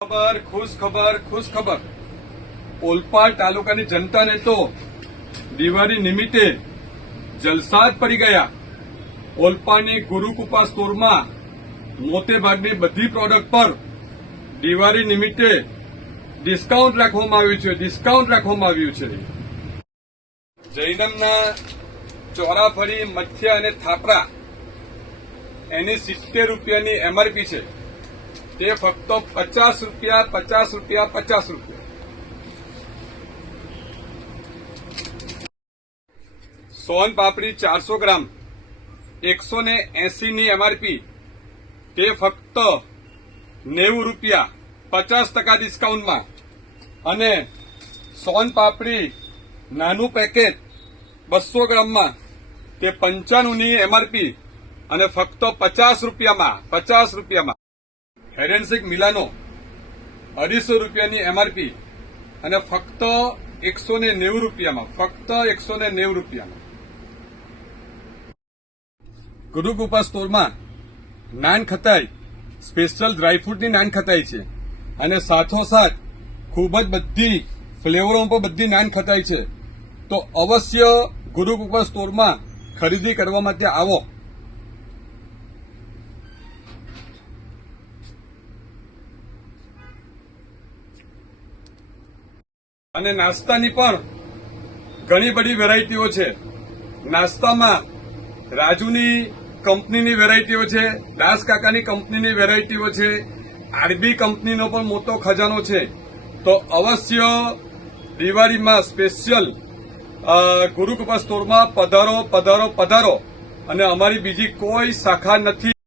ખુશ ખબર ઓલપાડ તાલુકાની જનતાને તો દિવાળી નિમિત્તે જલસા જ પડી ગયા। ઓલપાડની ગુરુકૃપા સ્ટોરમાં મોટે ભાગની બધી પ્રોડક્ટ પર દિવાળી નિમિત્તે ડિસ્કાઉન્ટ રાખવામાં આવ્યું છે। જૈનમના ચોરાફળી મઠિયા અને થાપરા એની 70 રૂપિયાની એમઆરપી છે, તે ફક્ત 50 રૂપિયા। સોન પાપડી 400 ગ્રામ 180 ની એમઆરપી, તે ફક્ત 90 રૂપિયા 50% ડિસ્કાઉન્ટમાં। અને સોન પાપડી નાનું પેકેટ 200 ગ્રામમાં તે 95 ની એમઆરપી અને ફક્ત 50 રૂપિયામાં। હેરેન્સિક મિલાનો 250 રૂપિયાની એમઆરપી અને ફક્ત 190 રૂપિયામાં। ગુરુકૃપા સ્ટોરમાં નાન ખતાઈ સ્પેશિયલ ડ્રાયફ્રૂટની નાન ખતાઈ છે અને સાથોસાથ ખૂબ જ બધી ફ્લેવરોમાં પણ બધી નાન ખતાઈ છે। તો અવશ્ય ગુરુકૃપા સ્ટોરમાં ખરીદી કરવા માટે આવો। અને નાસ્તાની પણ ઘણી બધી વેરાયટીઓ છે। નાસ્તામાં રાજુની કંપનીની વેરાયટીઓ છે, દાસ કાકાની કંપનીની વેરાયટીઓ છે, આરબી કંપનીનો પણ મોટો ખજાનો છે। તો અવશ્ય દિવાળીમાં સ્પેશિયલ ગુરુકૃપા સ્ટોરમાં પધારો અને અમારી બીજી કોઈ શાખા નથી।